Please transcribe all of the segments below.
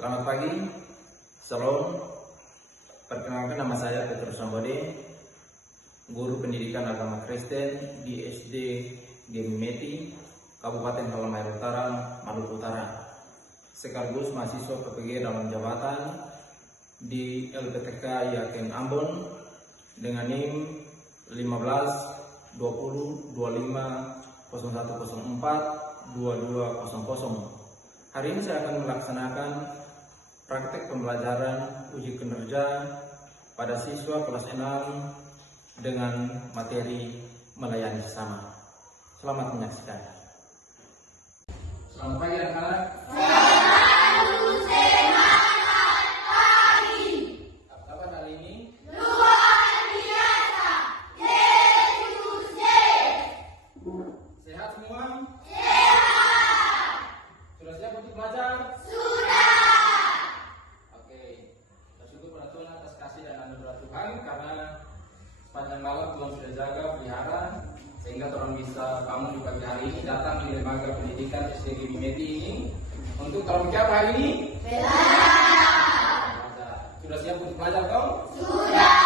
Selamat pagi, Shalom. Perkenalkan, nama saya Petrus Sambode, guru pendidikan agama Kristen di SD Gemimeti, Kabupaten Halmahera Utara, Maluku Utara. Sekaligus mahasiswa PPG dalam jabatan di LPTK Yakin Ambon dengan NIM 15 20 25 0104 2200. Hari ini saya akan melaksanakan praktek pembelajaran uji kinerja pada siswa kelas 6 dengan materi melayani sesama. Selamat menyaksikan. Selamat pagi anak-anak. Selalu semangat pagi. Apa kabar hari ini? Luar biasa. Yesus Yesus. Sehat semua? Sehat. Sudah siap untuk belajar? Sudah. Oke, bersyukur pada Tuhan atas kasih dan anugerah Tuhan karena sepanjang malam Tuhan sudah jaga, pelihara, sehingga Tuhan bisa bangun di pagi hari ini datang di lembaga pendidikan SD Gemimeti ini untuk Tuhan apa hari ini? Belajar. Sudah siap untuk belajar toh? Sudah.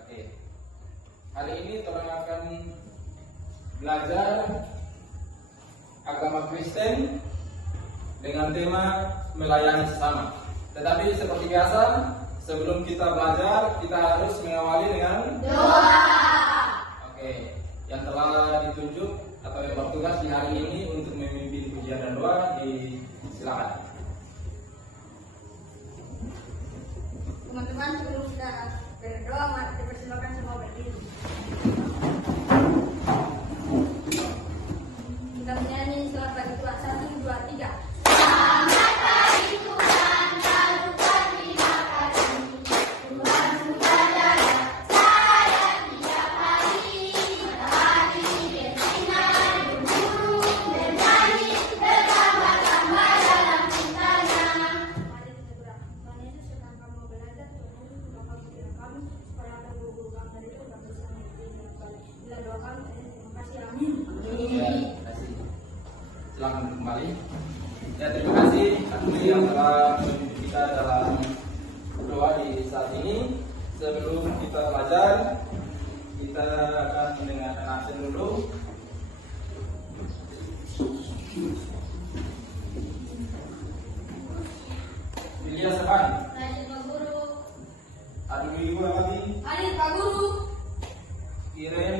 Oke. Hari ini Tuhan akan belajar agama Kristen dengan tema melayani sesama. Tetapi seperti biasa, sebelum kita belajar, kita harus mengawali dengan Doa. Oke, yang telah ditunjuk atau yang bertugas di hari ini untuk memimpin pujian dan doa, silakan. Teman-teman, sebelum kita berdoa, mari dipersilakan semua berdiri. Kita menyanyi selamat pagi Tuhan 1, 2, 3. Selamat pagi Tuhan, lakukan terima kasih. Tuhan sudah jaga saya tiap hari. Matahari bersinar, burung bernyanyi, bertambah-tambah dalam cintanya. Mari kita berdoa. Tuhan Yesus, sedang kami belajar, Tuhan Yesus sudah kami bimbing kami supaya ada guru-guru kami dari itu kami bisa mengerti dengan baik. Bila doa kami, terima kasih, amin. Ya, terima kasih. Silakan kembali. Ya, terima kasih Akmi yang telah memimpin kita dalam doa di saat ini. Sebelum kita belajar, kita akan mendengarkan absen dulu. Ilya Sepan, Lanjut Pak Guru. Adi Ibu Amati, Adit Pak Guru. Kiren,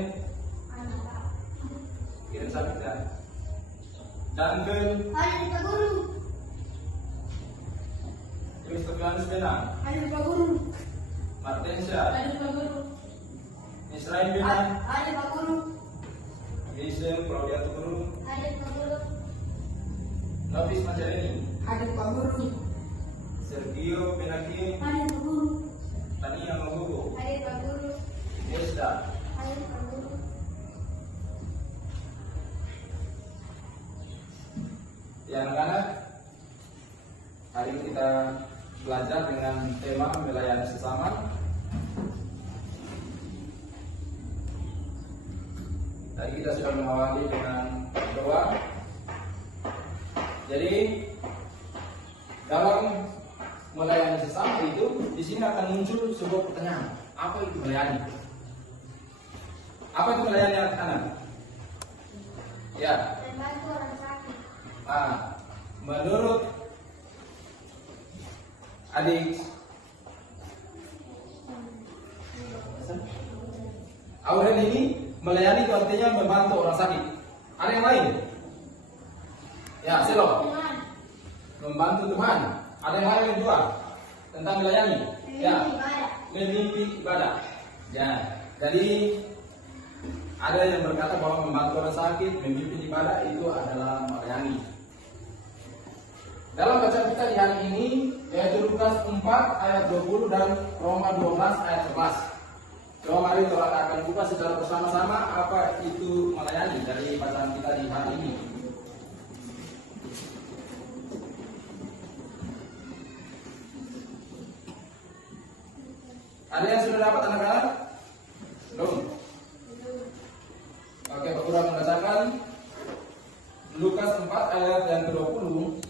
Kiren Sabita, Duncan, Adit Pak Guru. Christopianus Benang, Adit Pak Guru. Martensya, Adit Pak Guru. Israel Benang, Adit Pak Guru. Jason Claudia Guru, Adit Pak Guru. Nofis Macareni, Adit Pak Guru. Sergio Benaki, Adit Pak Guru. Tania Magogo, Adit Pak Guru. Desda. Adit Pak Guru. Ya anak-anak, hari ini kita belajar dengan tema melayani sesama. Tadi kita sudah mengawali dengan doa. Jadi dalam melayani sesama itu, di sini akan muncul sebuah pertanyaan. Apa itu melayani? Apa itu melayani anak-anak? Ya. Membantu orang sakit. Menurut adik Aurel ini, melayani itu artinya membantu orang sakit. Ada yang lain? Ya, Selo. Tuhan. Membantu Tuhan. Ada yang lain juga tentang melayani? Ya, Ibadah. memimpin ibadah. Ya, jadi ada yang berkata bahwa membantu orang sakit, memimpin ibadah itu adalah melayani. Dalam bacaan kita di hari ini, yaitu Lukas 4 ayat 20 dan Roma 12 ayat 11. Coba mari kita akan buka secara bersama-sama apa itu melayani dari bacaan kita di hari ini. Ada yang sudah dapat anak-anak? Belum? Oke, Pak Guru membacakan Lukas 4 ayat yang ke-20.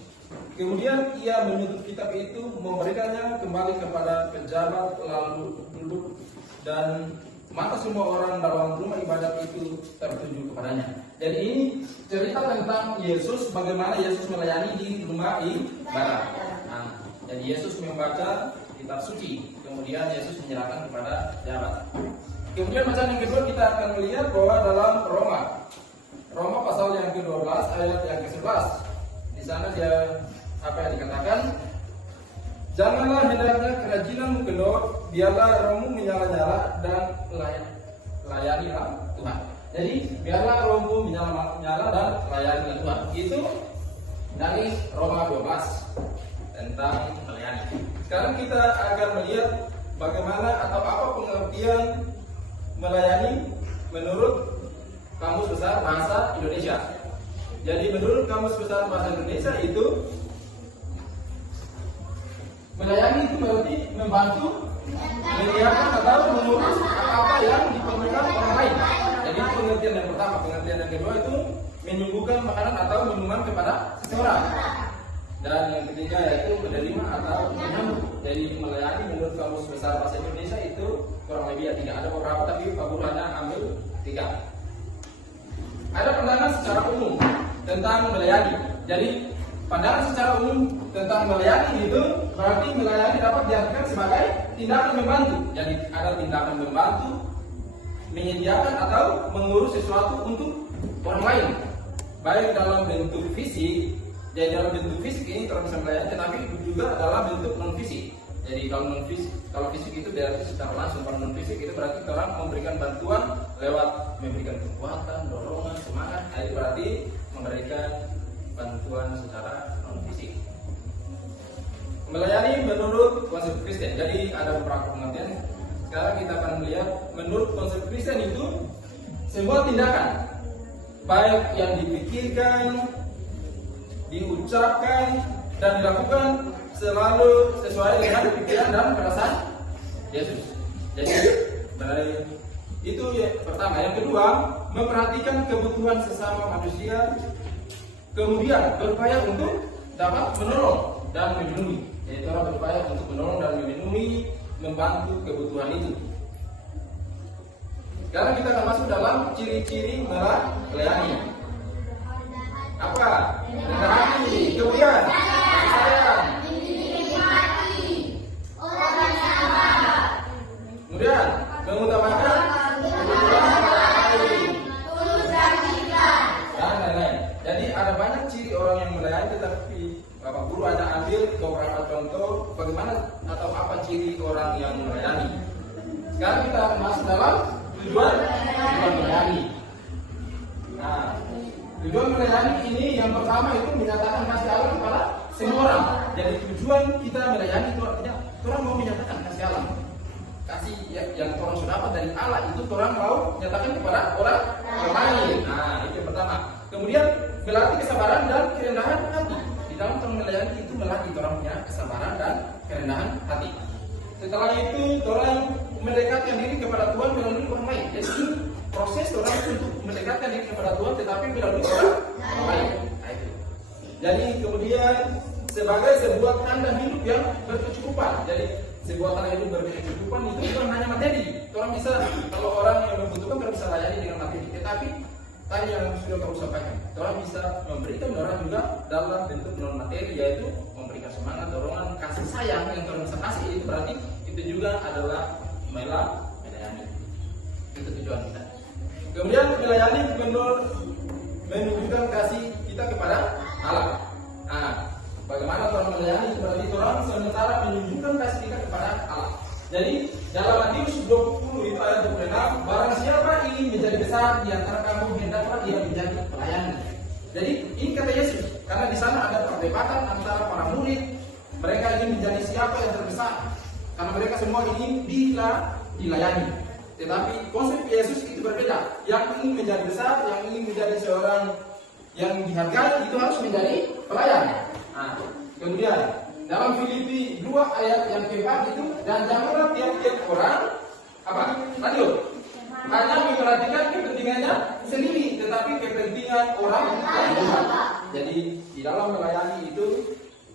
Kemudian ia menutup kitab itu, memberikannya kembali kepada pejabat, lalu duduk, dan maka semua orang dalam rumah ibadat itu tertuju kepadanya. Jadi ini cerita tentang Yesus, bagaimana Yesus melayani di rumah ibadat. Nah, jadi Yesus membaca kitab suci, kemudian Yesus menyerahkan kepada pejabat. Kemudian macam yang kedua kita akan melihat bahwa dalam Roma pasal yang ke-12 ayat yang ke-11. Di sana dia apa yang dikatakan? Janganlah hendaknya kerajinanmu kendor, biarlah rohmu menyala-nyala dan layanilah Tuhan. Jadi biarlah rohmu menyala-nyala dan layanilah Tuhan. Itu dari Roma 12 tentang melayani. Sekarang kita akan melihat bagaimana atau apa pengertian melayani menurut Kamus Besar Bahasa Indonesia. Jadi menurut Kamus Besar Bahasa Indonesia itu melayani itu berarti membantu, menyediakan atau mengurus apa yang diperlukan orang lain. Jadi itu pengertian yang pertama. Pengertian yang kedua itu menyuguhkan makanan atau minuman kepada seseorang. Dan yang ketiga yaitu menerima atau menyambut. Jadi melayani menurut Kamus Besar Bahasa Indonesia itu kurang lebih ya 3. Ada beberapa tapi Pak Guru hanya ambil 3. Ada pandangan secara umum tentang melayani. Jadi pandangan secara umum tentang melayani itu berarti melayani dapat diartikan sebagai tindakan membantu. Jadi ada tindakan membantu, menyediakan atau mengurus sesuatu untuk orang lain, baik dalam bentuk fisik. Jadi dalam bentuk fisik ini orang bisa melayani, tetapi juga dalam bentuk non fisik. Jadi kalau fisik itu berarti secara langsung, kalau non fisik itu berarti orang memberikan bantuan lewat memberikan kekuatan, dorongan, semangat. Itu berarti memberikan bantuan secara non fisik. Melayani menurut konsep Kristen. Jadi ada beberapa pengertian. Sekarang kita akan melihat menurut konsep Kristen itu semua tindakan baik yang dipikirkan, diucapkan dan dilakukan selalu sesuai dengan pikiran dan perasaan Yesus. Jadi itu yang pertama. Yang kedua, memperhatikan kebutuhan sesama manusia, kemudian berupaya untuk dapat menolong dan melindungi. Jadi orang berupaya untuk menolong dan melindungi, membantu kebutuhan itu. Sekarang kita akan masuk dalam ciri-ciri melayani. Apa? Rendah hati, kemudian sayang, kemudian mengutamakan kebutuhan orang lain, dan lain-lain. Jadi ada banyak ciri orang yang melayani, tetapi Bapak Guru hanya ambil beberapa contoh bagaimana atau apa ciri orang yang melayani. Sekarang kita akan masuk dalam tujuan melayani. Nah, tujuan melayani ini yang pertama itu menyatakan kasih Allah kepada semua orang. Jadi tujuan kita melayani itu artinya orang mau menyatakan kasih Allah. Kasih yang orang sudah dapat dari Allah itu orang mau menyatakan kepada orang lain. Nah, itu yang pertama. Kemudian melatih kesabaran dan kerendahan hati. Di dalam orang melayani itu melatih orang punya kesabaran dan kerendahan hati. Setelah itu orang mendekatkan diri kepada Tuhan melalui orang lain. Jadi proses orang untuk mendekatkan diri kepada Tuhan tetapi melalui orang lain. Nah, itu. Jadi kemudian sebagai sebuah tanda hidup yang berkecukupan. Jadi sebuah tanda hidup berkecukupan itu bukan hanya materi. Orang bisa, kalau orang yang membutuhkan orang bisa layani dengan materi. Tetapi tadi yang sudah kau sampaikan, orang bisa memberikan orang juga dalam bentuk non materi, yaitu memberikan semangat, dorongan, kasih sayang yang orang bisa kasih. Itu berarti itu juga adalah melayani. Itu tujuan kita. Kemudian melayani menunjukkan kasih kita kepada Allah. Nah, bagaimana orang melayani? Berarti orang sementara menunjukkan kasih kita kepada Allah. Jadi dalam Matius 20 itu ayat 26, barang siapa ingin menjadi besar di antara kamu, hendaklah ia menjadi pelayan. Jadi ini kata Yesus, karena di sana ada perdebatan antara para murid, mereka ingin menjadi siapa yang terbesar, karena mereka semua ingin dilayani. Tetapi konsep Yesus itu berbeda. Yang ingin menjadi besar, yang ingin menjadi seorang yang dihargai itu harus menjadi pelayan. Nah, kemudian dalam Filipi 2 ayat yang ke-4 itu, dan janganlah tiap-tiap orang lanjut, hanya memperhatikan kepentingannya sendiri, tetapi kepentingan orang lain. Jadi di dalam melayani itu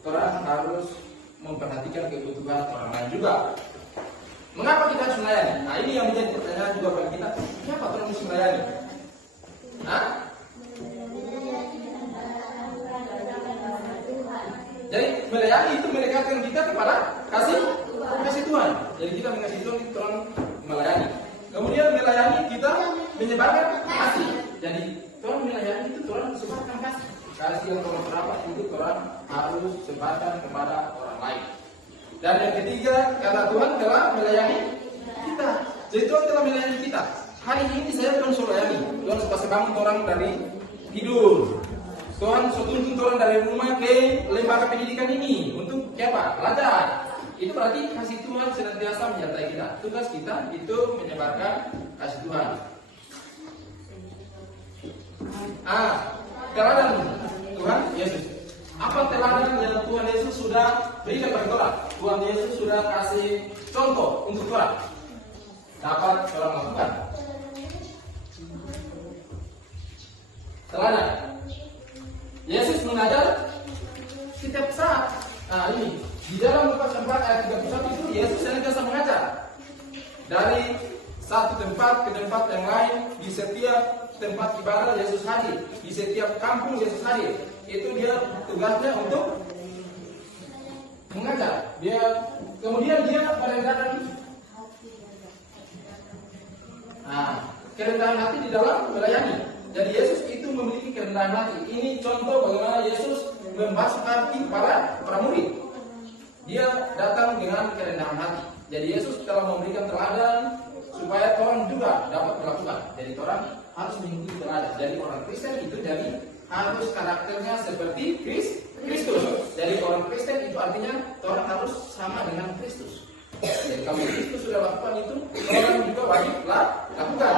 orang harus memperhatikan kebutuhan orang lain juga. Mengapa kita harus melayani? Nah, ini yang menjadi pertanyaan juga bagi kita. Kenapa orang harus melayani? Hah? Jadi melayani itu mendekatkan kita kepada kasih Tuhan. Jadi kita mengasihi Tuhan, kita orang melayani. Kemudian melayani kita menyebarkan kasih. Jadi Tuhan melayani itu Tuhan sebarkan kasih. Kasih yang Tuhan terdapat itu Tuhan harus sebarkan kepada orang lain. Dan yang ketiga, karena Tuhan telah melayani kita. Jadi Tuhan telah melayani kita. Hari ini saya Tuhan suruh layani. Tuhan supaya bangun orang dari tidur. Tuhan tuntun orang dari rumah ke lembaga pendidikan ini untuk siapa? Belajar. Itu berarti kasih Tuhan senantiasa menyertai kita. Tugas kita itu menyebarkan kasih Tuhan. Teladan Tuhan Yesus. Apa teladan yang Tuhan Yesus sudah berikan kepada kita? Tuhan Yesus sudah kasih contoh untuk kita dapat orang lakukan. Teladan. Yesus mengajar setiap saat. Nah ini di dalam Lukas 4 ayat 31 itu Yesus senantiasa mengajar dari satu tempat ke tempat yang lain. Di setiap tempat ibadah Yesus hadir, di setiap kampung Yesus hadir. Itu dia tugasnya untuk mengajar. Kemudian dia merendahkan kerendahan hati di dalam melayani. Jadi Yesus itu memiliki kerendahan hati. Ini contoh bagaimana Yesus membasuh hati para murid. Dia datang dengan kerendahan hati. Jadi Yesus telah memberikan teladan supaya orang juga dapat melakukan. Jadi orang harus mengikuti teladan. Jadi orang Kristen itu jadi harus karakternya seperti Kristus. Jadi orang Kristen itu artinya orang harus sama dengan Kristus. Jadi kalau Kristus sudah lakukan itu, orang juga wajib lakukan.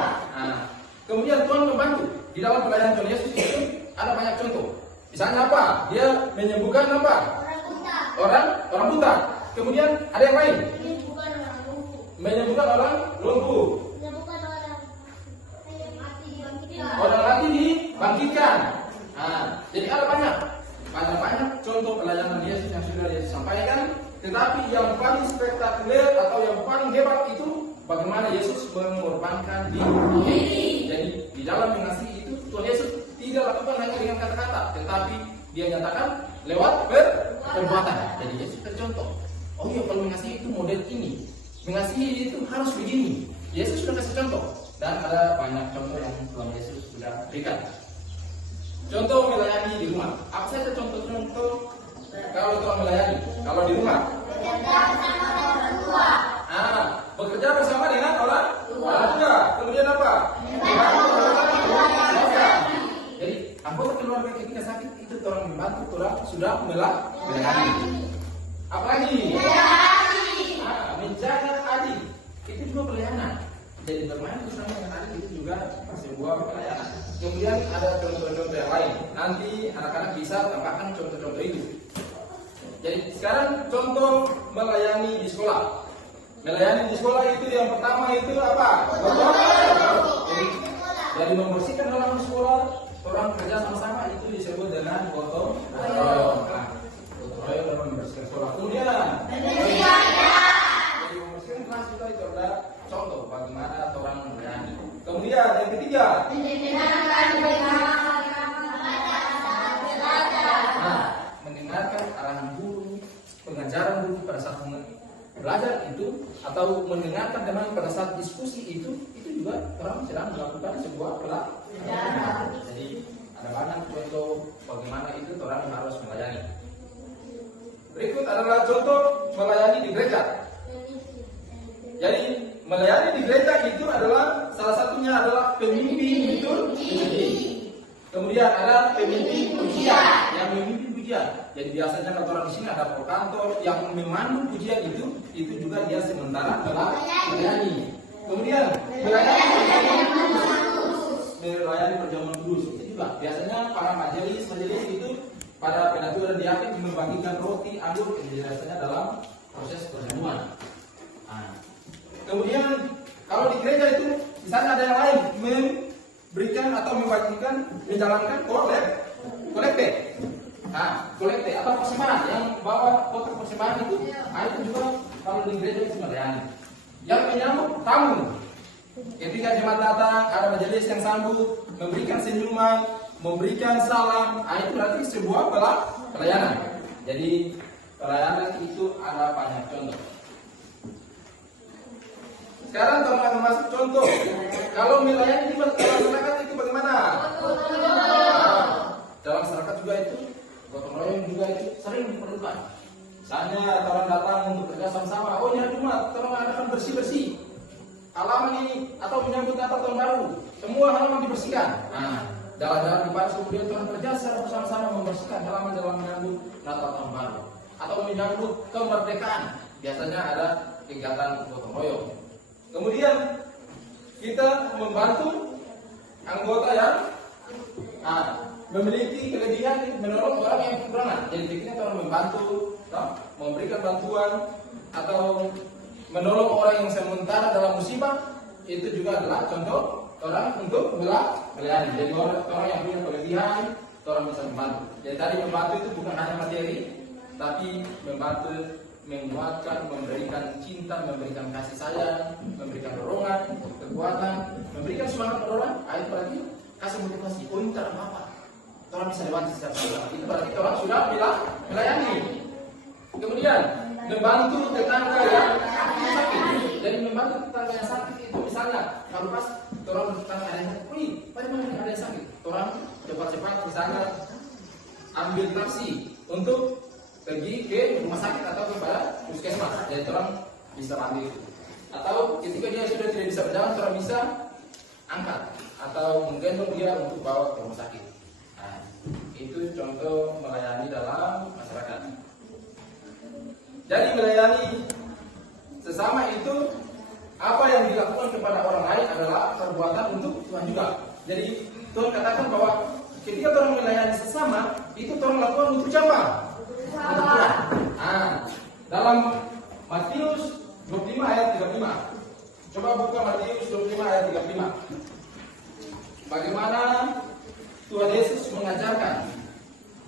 Kemudian Tuhan membantu. Di dalam pelayanan Tuhan Yesus itu ada banyak contoh. Misalnya apa? Dia menyembuhkan apa? Orang buta. Kemudian ada yang lain? Menyembuhkan orang lumpuh. Orang mati dibangkitkan. Jadi ada banyak contoh pelayanan Yesus yang sudah Yesus sampaikan. Tetapi yang paling spektakuler atau yang paling hebat itu bagaimana Yesus mengorbankan diri. Jadi di dalam mengasihi itu Tuhan Yesus tidak lakukan hanya dengan kata-kata, tetapi dia nyatakan lewat perbuatan. Jadi Yesus tercontoh. Oh iya, kalau mengasihi itu model ini, mengasihi itu harus begini. Yesus sudah kasih contoh. Dan ada banyak contoh yang Tuhan Yesus sudah berikan. Contoh melayani di rumah. Apa saja contoh-contoh kalau Tuhan melayani? Kalau di rumah, bekerja bersama dengan orang tua. Kemudian apa? Jadi anggota keluarga ketika sakit itu orang membantu, orang sudah melayani. Apalagi? Menjaga adik. Itu juga pelayanan. Jadi bermain bersama dengan adik itu juga sebuah pelayanan. Kemudian ada contoh-contoh yang lain. Nanti anak-anak bisa tambahkan contoh-contoh itu. Jadi sekarang contoh melayani di sekolah. Melayani di sekolah itu yang pertama itu apa? Jadi membersihkan dalam sekolah, orang kerja sama-sama itu disebut dengan gotong royong. Gotong royong dalam membersihkan sekolah. Kemudian jadi membersihkan kelas juga itu ada contoh bagaimana orang melayani. Kemudian yang ketiga, mendengarkan arahan guru, pengajaran guru pada saat belajar itu, atau mendengarkan teman pada saat diskusi itu juga orang sedang melakukan sebuah pelajaran. Jadi ada banyak contoh bagaimana itu orang harus melayani. Berikut adalah contoh melayani di gereja. Jadi melayani di gereja itu adalah salah satunya adalah pemimpin itu. Kemudian ada pemimpin pujian, yang memimpin pujian. Jadi biasanya kalau orang di sini ada prokantor yang memandu pujian itu juga dia sementara melayani. Kemudian melayani perjamuan kudus itu juga biasanya para majelis itu pada penaturan diaken membagikan roti, anggur, biasanya dalam proses perjamuan. Kemudian kalau di gereja itu misalnya ada yang lain memberikan atau membagikan menjalankan kolektif. kolekte atau persembahan yang bawa kotak persembahan itu, itu juga kalau di gereja itu melayani. Yang menyambut tamu, ketika jemaat datang ada majelis yang sambut, memberikan senyuman, memberikan salam, itu berarti sebuah pelayanan. Jadi pelayanan itu ada banyak contoh. Sekarang kalau akan masuk contoh, kalau melayani di masyarakat itu bagaimana? Dalam masyarakat juga itu, gotong royong juga itu sering diperlukan. Misalnya orang datang untuk kerja sama-sama, nyari rumah, tolong adakan bersih-bersih halaman ini atau menyambut Natal tahun baru, semua halaman dibersihkan. Jalan-jalan di Paris kemudian orang kerja secara bersama-sama membersihkan halaman dalam menyambut Natal tahun baru atau menyambut kemerdekaan. Biasanya ada kegiatan gotong royong. Kemudian kita membantu anggota yang memiliki kelebihan, menolong orang yang kekurangan. Jadi kita orang membantu, memberikan bantuan atau menolong orang yang sementara dalam musibah, itu juga adalah contoh orang untuk melayani. Jadi orang yang punya kelebihan, orang bisa membantu. Jadi tadi membantu itu bukan hanya materi, tapi membantu, menguatkan, memberikan cinta, memberikan kasih sayang, memberikan dorongan, kekuatan, memberikan semangat orang. Itu berarti kasih motivasi. Ini tak apa-apa, orang bisa lewati secara salah. Itu berarti orang sudah melayani. Kemudian membantu tetangga yang sakit. Jadi membantu tetangga yang sakit itu misalnya kalau pas orang tetangga ada yang sakit, bagaimana ada yang sakit? Orang cepat-cepat misalnya ambil taksi untuk pergi ke rumah sakit atau kepada puskesmas. Jadi orang bisa ambil itu. Atau ketika dia sudah tidak bisa berjalan, orang bisa angkat atau menggendong dia untuk bawa ke rumah sakit. Itu contoh melayani dalam masyarakat. Jadi melayani sesama itu apa yang dilakukan kepada orang lain adalah perbuatan untuk Tuhan juga. Jadi Tuhan katakan bahwa ketika orang melayani sesama itu Tuhan lakukan untuk siapa? Untuk Tuhan. Dalam Matius 25 ayat 35. Coba buka Matius 25 ayat 35. Bagaimana Tuhan Yesus mengajarkan,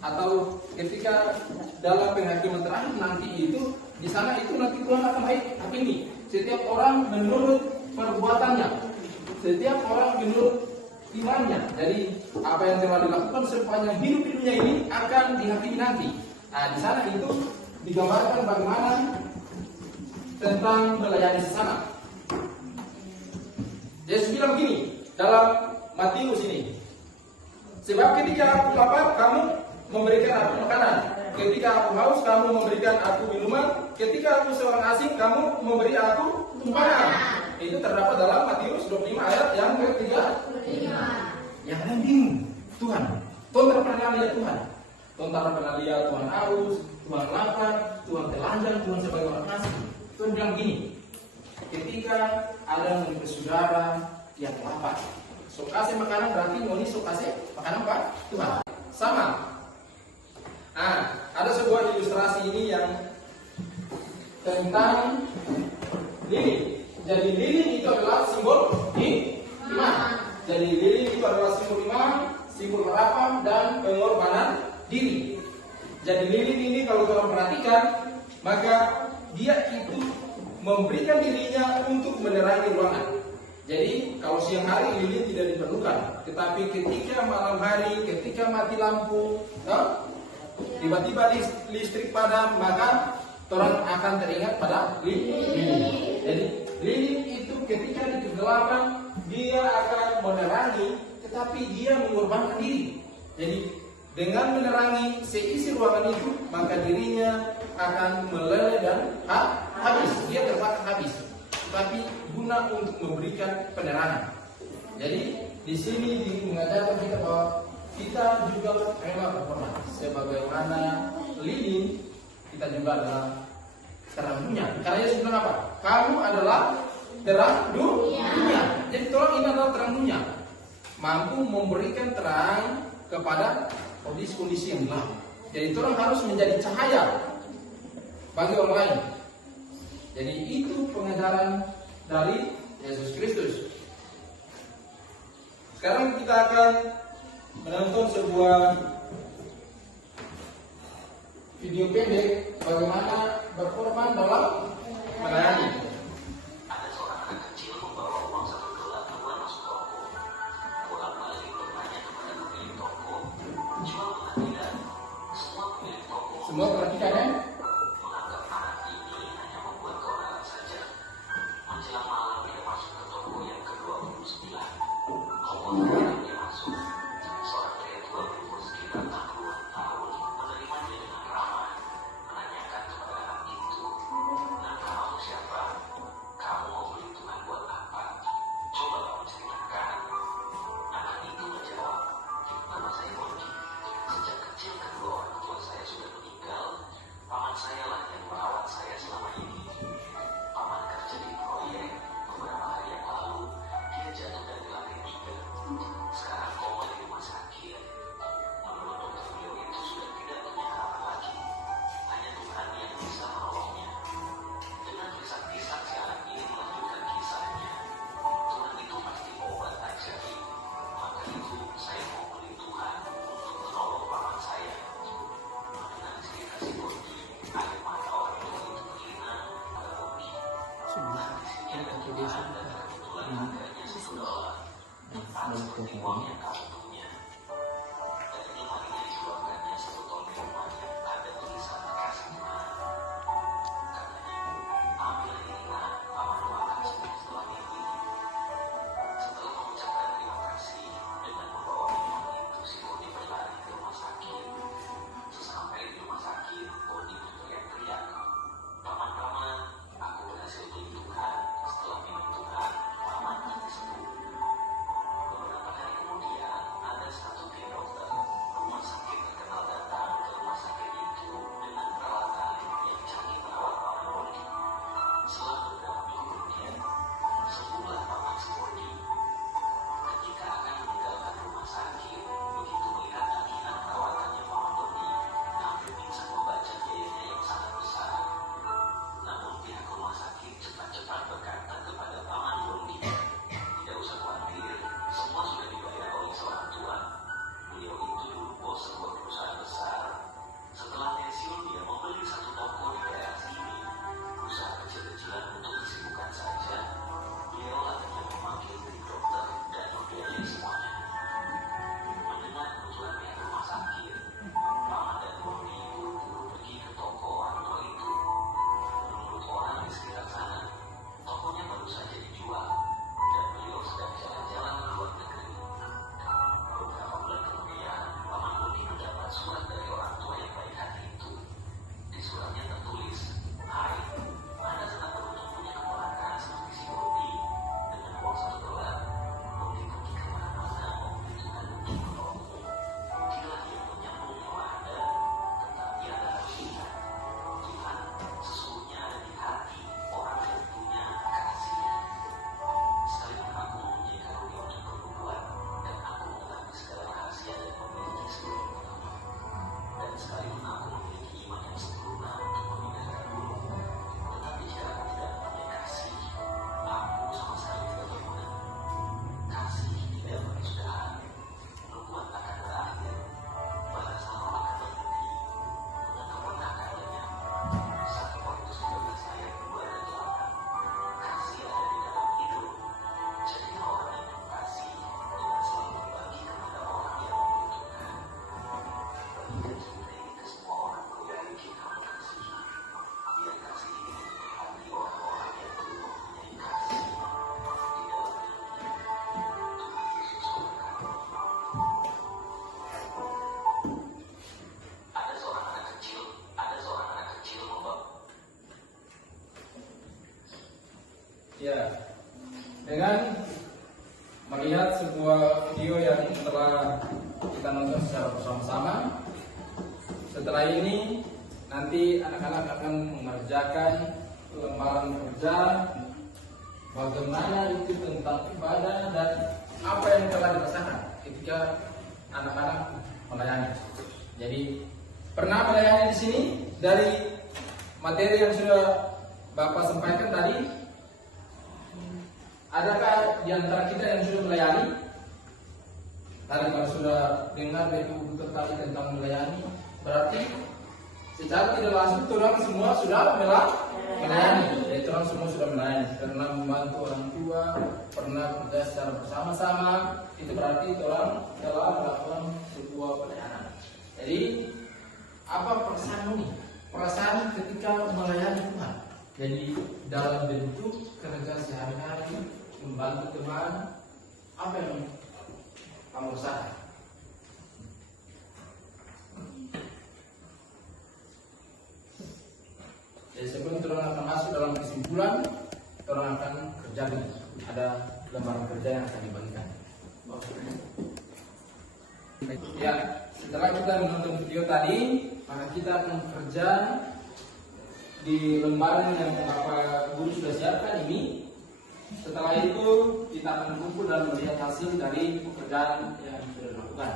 atau ketika dalam penghakiman terakhir nanti itu, di sana itu nanti Tuhan akan baik. Tapi ini setiap orang menurut perbuatannya, setiap orang menurut imannya. Jadi apa yang telah dilakukan sepanjang hidup hidupnya ini akan dihakimi nanti. Di sana itu digambarkan bagaimana tentang melayani sesama. Yesus bilang begini dalam Matius ini. Sebab ketika aku lapar, kamu memberikan aku makanan. Ketika aku haus, kamu memberikan aku minuman. Ketika aku seorang asing, kamu memberi aku tumpangan. Itu terdapat dalam Matius 25 ayat yang ketiga. Yang lain bingung. Tuhan tak pernah lihat Tuhan. Tuhan tak pernah lihat Tuhan haus, Tuhan lapar, Tuhan telanjang, Tuhan sebagai orang asing. Tuhan bilang gini. Ketika ada saudara yang lapar, sok kasih makanan, berarti mau sok kasih makanan Pak Tuhan. Sama. Ada sebuah ilustrasi ini yang tentang lilin. Jadi lilin itu adalah simbol iman. Jadi lilin itu adalah simbol iman, simbol harapan dan pengorbanan diri. Jadi lilin ini kalau kita perhatikan, maka dia itu memberikan dirinya untuk menerangi ruangan. Jadi kalau siang hari lilin tidak diperlukan, tetapi ketika malam hari, ketika mati lampu, tiba-tiba listrik padam, maka orang akan teringat pada lilin. Jadi lilin itu ketika di kegelapan dia akan menerangi, tetapi dia mengorbankan diri. Jadi dengan menerangi seisi ruangan itu, maka dirinya akan meleleh dan habis. Dia terbakar habis. Tapi guna untuk memberikan penerangan. Jadi di sini mengajarkan kita bahwa kita juga rela berkorban. Sebagaimana lilin, kita juga adalah terang dunia. Karena Yesus bilang apa? Kamu adalah terang dunia. Jadi tolong ini adalah terang dunia, mampu memberikan terang kepada kondisi-kondisi yang gelap. Jadi tolong harus menjadi cahaya bagi orang lain. Jadi itu pengajaran dari Yesus Kristus. Sekarang kita akan menonton sebuah video pendek bagaimana berkorban dalam melayani. Ada seorang anak kecil membawa uang $1 keluar masuk toko. Bolak-balik bertanya kepada pemilik toko, jual bukan tidak. Semua pemilik toko Semua perhatikan ya. menganggap anak ini hanya membuat keonaran saja. Menjelang malam dia masuk ke toko yang ke-29. Allah dia masuk. Seorang pria tua berumur sekitar 60-an tahun menerima dia dengan ramah, menanyakan kepada anak itu, "Nah, kamu siapa? Kamu mau beli Tuhan buat apa? Coba kamu ceritakan." Anak itu menjawab, "Nama saya Bondi. Sejak kecil kedua orang tua saya sudah meninggal. Paman saya lah yang merawat saya selama ini. Paman kerja di proyek. Beberapa hari yang lalu dia jatuh dari lantai 3. Sekarang koma di rumah sakit. Menurut dokter beliau itu sudah tidak punya harapan lagi. Hanya Tuhan yang bisa menolongnya." Dengan kisah-kisah si anak ini melanjutkan kisahnya. Tuhan itu pasti obat ajaib. Maka itu saya mau beli Tuhan untuk menolong paman saya. Mendengar cerita si Bondi, air mata orang tua itu berlinang pada Bondi. Kondisinya dan Tuhan dan kebetulan harganya $1. Tak seperti uang yang kamu punya. Dari lemarinya dikeluarkannya 1 ton minuman yang ada tulisan kasih Tuhan. Katanya, "Ambil ini nak, pamanmu akan sembuh setelah minggu ini." Setelah mengucapkan terima kasih dengan membawa minuman itu, si Bondi berlari ke rumah sakit. Sesampai di rumah sakit, Bondi berteriak-teriak, "Paman-paman, aku berhasil beli Tuhan. Setelah minum Tuhan, paman pasti sembuh." Beberapa hari kemudian, ada satu tim dokter rumah sakit terkenal datang ke rumah sakit itu dengan peralatan yang canggih merawat paman Bondi. Setelah beberapa minggu kemudian, sembuhlah paman si Bondi. Ketika akan meninggalkan rumah sakit, begitu melihat tagihan perawatannya paman Bondi, hampir pingsan membaca biayanya yang sangat besar. Namun pihak rumah sakit cepat-cepat berkata kepada paman Bondi, "Tidak usah khawatir, semua sudah dibayar oleh seorang tuan. Beliau itu dulu bos sebuah perusahaan besar. Setelah pensiun dia membeli satu toko di daerah sini, usaha kecil-kecilan untuk kesibukan saja. Beliau lah yang memanggil tim dokter dan membiayai semuanya." Mendengar kemunculan pihak rumah sakit, paman dan Bondi buru-buru pergi ke toko orang tua itu. Menurut orang di sekitar sana, tokonya baru saja dijual dan beliau sedang jalan-jalan ke luar negeri. Beberapa bulan kemudian, paman Bondi mendapat surat dari orang tua yang baik hati itu. Di suratnya tertulis, "Hai, Anda sangat beruntung punya keponakan seperti si Bondi. Dengan uang $1, Bondi pergi kemana-mana mau beli Tuhan untuk menolongmu. Mungkinlah dia menyambung nyawa Anda, tetapi Anda harus ingat, Tuhan sesungguhnya ada di hati orang yang punya kasih. Sekalipun aku mempunyai karunia untuk bernubuat, dan aku mengetahui segala rahasia dan memiliki seluruh pengetahuan, dan sekalipun aku memiliki iman yang sempurna untuk memindahkan gunung, tetapi jika aku tidak mempunyai kasih, aku sama sekali tidak berguna. Kasih tidak berkesudahan, nubuat akan berakhir, balasan akan berhenti, pengetahuan akan lenyap." 1 Korintus 13 ayat 2 dan 8. Kasih ada di dalam hidup. Jadilah orang yang penuh kasih dengan selalu berbagi kepada orang yang membutuhkan. Bagikan cerita ini ke semua orang yang ingin kamu kasihi. Biar kasih ini menyentuh hati orang-orang yang belum mempunyai kasih di dalam hidupnya. Tuhan Yesus memberkati. Ada seorang anak kecil membawa. Ya, dengan melihat sebuah video yang telah kita nonton secara bersama-sama, setelah ini nanti anak-anak akan mengerjakan lembaran kerja bagaimana itu tentang ibadah dan apa yang telah dirasakan ketika anak-anak melayani. Jadi pernah melayani di sini dari materi yang sudah Bapak sampaikan tadi. Adakah di antara kita yang sudah melayani? Tadi kalau sudah dengar dari ibu tadi tentang melayani, berarti secara tidak langsung orang semua sudah melayani. Jadi orang semua sudah melayani, pernah membantu orang tua, pernah kerja secara bersama-sama. Itu berarti orang telah melakukan sebuah pelayanan. Jadi apa perasaan ini? Perasaan ketika melayani Tuhan. Jadi dalam bentuk kerja sehari-hari, membantu teman, apa yang kamu rasakan? Jadi sebelum orang akan masuk dalam kesimpulan, orang akan kerja dulu. Ada lembaran kerja yang akan dibagikan. Ya, setelah kita menonton video tadi, maka kita akan kerja di lembaran yang Bapak Guru sudah siapkan ini. Setelah itu kita akan kumpul dan melihat hasil dari pekerjaan yang sudah dilakukan.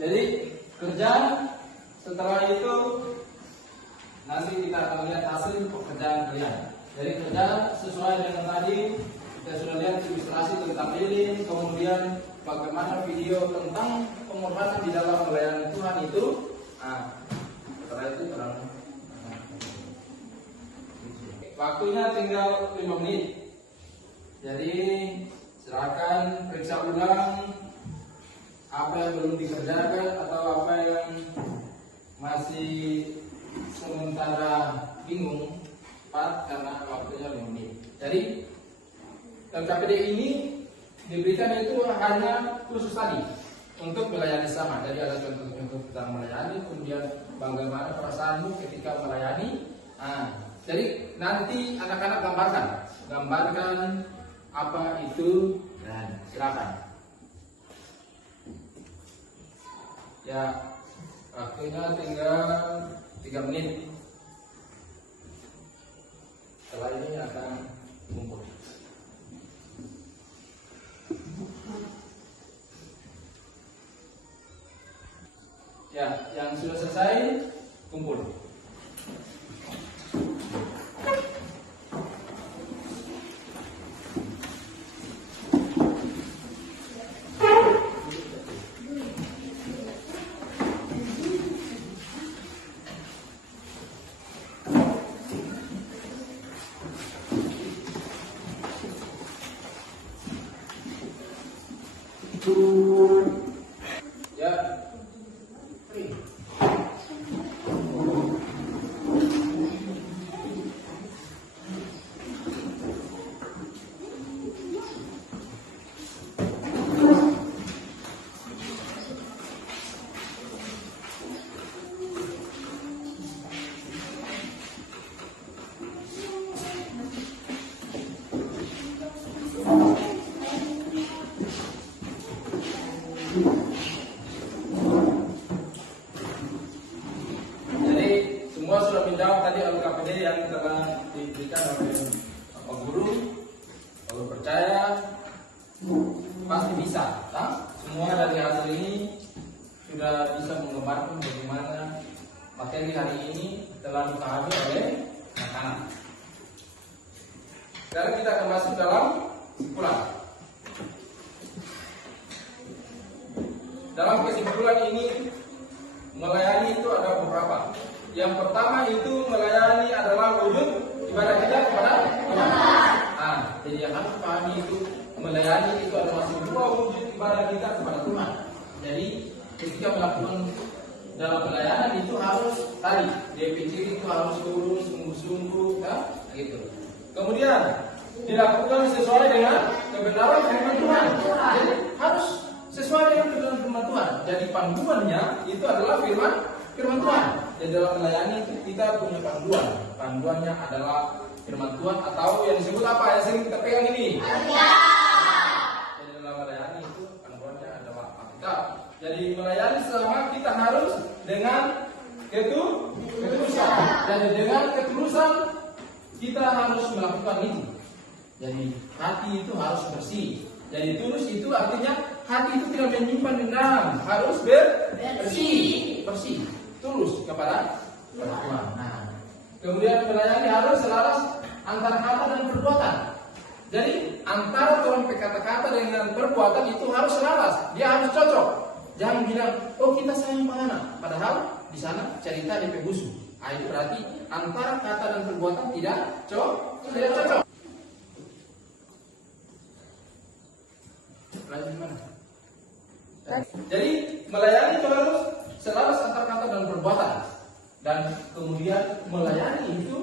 Jadi kerja setelah itu nanti kita akan lihat hasil pekerjaan kalian. Jadi kerja sesuai dengan tadi kita sudah lihat ilustrasi tentang lilin, kemudian bagaimana video tentang pengorbanan di dalam melayani Tuhan itu. Nah, setelah itu waktunya tinggal 5 menit. Jadi silakan periksa ulang apa yang belum dikerjakan atau apa yang masih sementara bingung, karena waktunya 5 menit. Jadi LKPD ini diberikan itu hanya khusus tadi untuk melayani sama. Jadi ada contoh-contoh tentang melayani, kemudian bagaimana perasaanmu ketika melayani. Nah, jadi nanti anak-anak gambarkan apa itu dan silakan. Ya, waktunya tinggal 3 menit. Setelah ini akan kumpul. Ya, yang sudah selesai kumpul. Ya. Jadi semua sudah menjawab tadi LKPD yang telah diberikan oleh Bapak Guru. Kalau percaya pasti bisa. Semua dari hasil ini sudah bisa menggambarkan bagaimana materi hari ini telah dipahami oleh anak-anak. Sekarang kita akan masuk dalam kesimpulan. Dalam kesimpulan ini, melayani itu ada beberapa. Yang pertama itu melayani adalah wujud ibadah kita kepada Tuhan. Nah, jadi yang harus pahami itu melayani itu adalah sebuah wujud ibadah kita kepada Tuhan. Jadi ketika melakukan dalam pelayanan itu harus tadi DPC itu harus tulus, sungguh-sungguh, kan? Gitu. Kemudian dilakukan sesuai dengan kebenaran firman Tuhan. Jadi harus sesuai dengan kebenaran firman Tuhan. Jadi panduannya itu adalah firman Tuhan. Jadi dalam melayani kita punya panduan. Panduannya adalah firman Tuhan atau yang disebut apa yang sering kita pegang ini. Jadi dalam melayani itu panduannya adalah Alkitab. Jadi melayani selama kita harus dengan ketulusan. Jadi dengan ketulusan kita harus melakukan itu. Jadi hati itu harus bersih. Jadi tulus itu artinya hati itu tidak menyimpan dendam, harus bersih, tulus kepada Tuhan. Nah, kemudian melayani harus selaras antara kata dan perbuatan. Jadi antara orang kata-kata dengan perbuatan itu harus selaras, dia harus cocok. Jangan bilang, oh kita sayang anak, padahal di sana cerita di pebusu. Itu berarti antara kata dan perbuatan tidak cocok. Lanjut mana? Jadi melayani itu harus selaras antara kata dan perbuatan. Dan kemudian melayani itu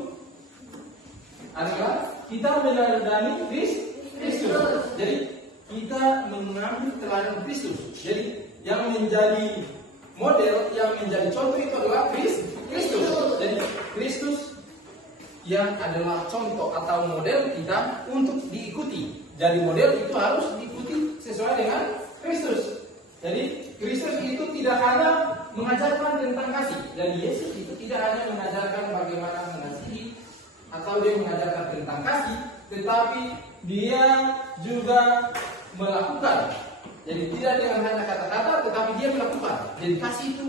adalah kita meneladani Kristus. Jadi kita mengambil teladan Kristus. Jadi yang menjadi model, yang menjadi contoh itu adalah Kristus. Jadi Kristus yang adalah contoh atau model kita untuk diikuti. Jadi model itu harus diikuti sesuai dengan Kristus. Jadi Kristus itu tidak hanya mengajarkan tentang kasih. Jadi Yesus itu tidak hanya mengajarkan bagaimana mengasihi atau dia mengajarkan tentang kasih, tetapi dia juga melakukan. Jadi tidak dengan hanya kata-kata, tetapi dia melakukan. Jadi kasih itu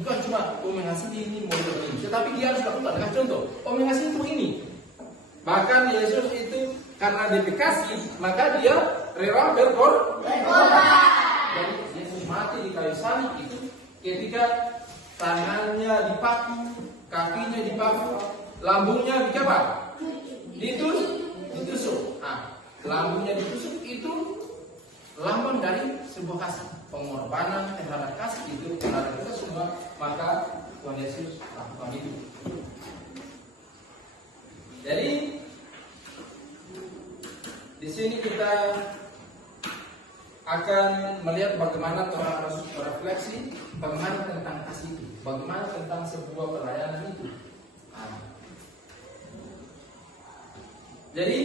bukan cuma mengasihi ini, model ini, tetapi dia harus lakukan dengan contoh. Mengasihi itu ini. Bahkan Yesus itu karena dia kasih, maka dia rela berkorban. Jadi Yesus mati di kayu salib itu ketika tangannya dipaku, kakinya dipaku, lambungnya dikapa? Ditusuk. Nah, lambungnya ditusuk itu lambang dari sebuah kasih, pengorbanan terhadap kasih itu terhadap kita semua. Maka Tuhan Yesus lakukan itu. Jadi di sini kita akan melihat bagaimana Tuhan harus berefleksi, bagaimana tentang kasih itu, bagaimana tentang sebuah pelayanan itu. Jadi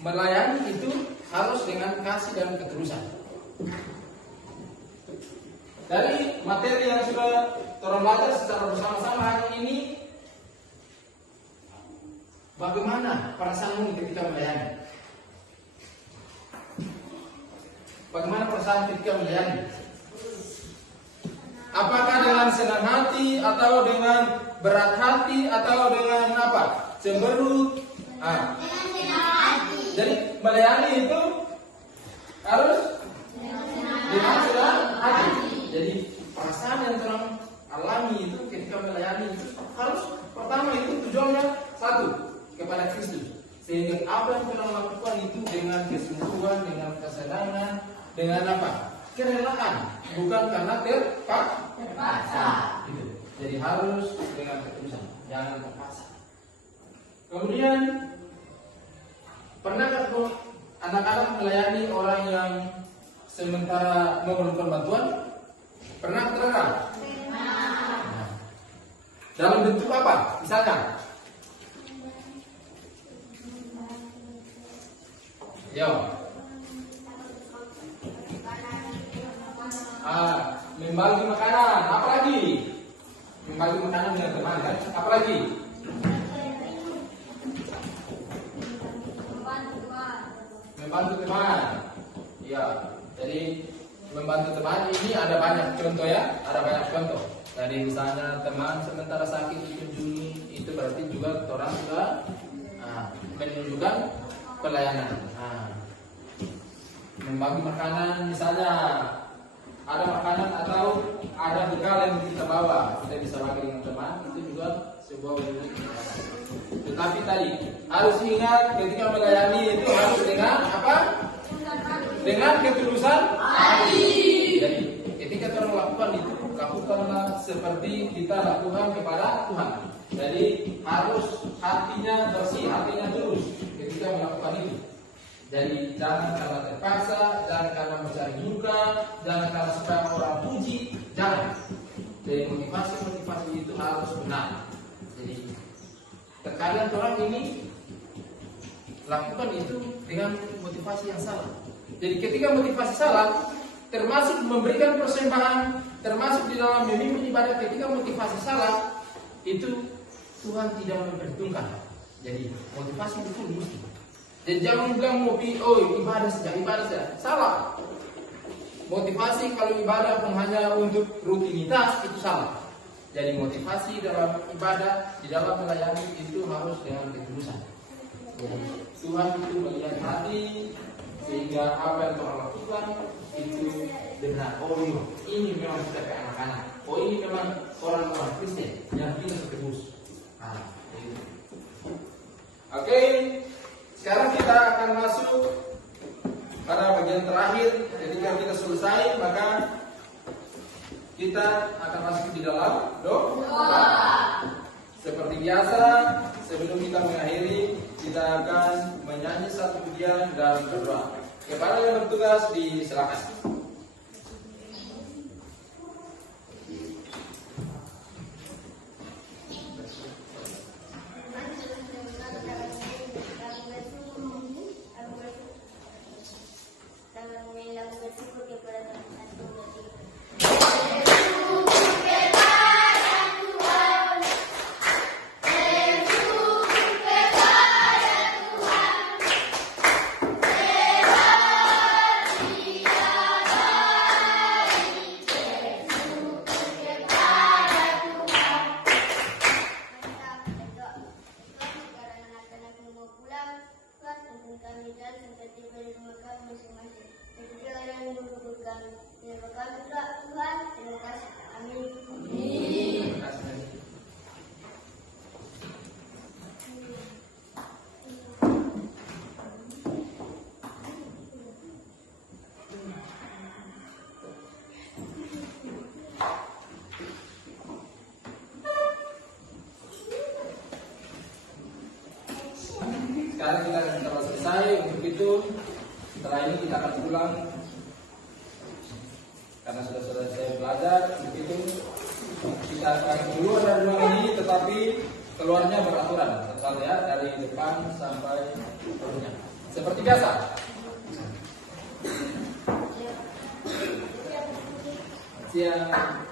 melayani itu harus dengan kasih dan ketulusan. Dari materi yang sudah Tuhan belajar secara bersama-sama hari ini, bagaimana perasaanmu ketika melayani? Bagaimana perasaan ketika melayani? Apakah dengan senang hati atau dengan berat hati atau dengan apa? Cemberut. Jadi melayani itu harus dengan senang hati. Jadi perasaan yang terang alami itu ketika melayani itu harus pertama itu tujuannya satu kepada Kristus. Sehingga apa yang kita lakukan itu dengan kesungguhan, dengan kesenangan, dengan apa? Kerelaan, bukan karena terpaksa. Gitu. Jadi harus dengan ketulusan, jangan terpaksa. Kemudian pernahkah anak-anak melayani orang yang sementara memerlukan bantuan? Pernah terang? Nah, dalam bentuk apa? Misalkan, membagi makanan, apa lagi? Membagi makanan dengan teman kan? Apa lagi? Membantu teman. Ya, jadi membantu teman ini ada banyak contoh ya, ada banyak contoh. Jadi misalnya teman sementara sakit dikunjungi, itu berarti juga orang juga menunjukkan pelayanan. Membagi makanan misalnya ada makanan atau ada bekal yang kita bawa, kita bisa bagi dengan teman, itu juga sebuah bentuk. Tetapi tadi harus ingat ketika melayani itu harus dengan apa? Dengan ketulusan hati. Jadi ketika kita melakukan itu, lakukanlah seperti kita lakukan kepada Tuhan. Jadi harus hatinya bersih, hatinya tulus ketika melakukan itu. Jadi jangan karena terpaksa, jangan karena mencari muka, jangan karena supaya orang puji, jangan. Jadi motivasi itu harus benar. Jadi terkadang orang ini lakukan itu dengan motivasi yang salah. Jadi ketika motivasi salah, termasuk memberikan persembahan termasuk di dalam memimpin ibadah ketika motivasi salah, itu Tuhan tidak memperhitungkan. Jadi motivasi itu mesti. Dan jangan bilang ibadah saja, salah. Motivasi kalau ibadah hanya untuk rutinitas itu salah. Jadi motivasi dalam ibadah, di dalam melayani itu harus dengan ketulusan. Tuhan itu melihat hati, sehingga apa yang Tuhan lakukan itu benar. Ini memang kita kayak anak-anak. Ini memang orang-orang Kristen yang tidak terus. Oke, sekarang kita akan masuk pada bagian terakhir. Ketika kita selesai, maka kita akan masuk di dalam doa. Seperti biasa, sebelum kita mengakhiri, kita akan menyanyi satu pujian dan berdoa. Kepada yang bertugas disilakan. Sekarang kita akan telah selesai. Untuk itu, setelah ini kita akan pulang karena sudah selesai belajar. Untuk itu kita akan keluar dari ruangan ini, tetapi keluarnya beraturan. Kita lihat dari depan sampai ujungnya. Seperti biasa. Siang.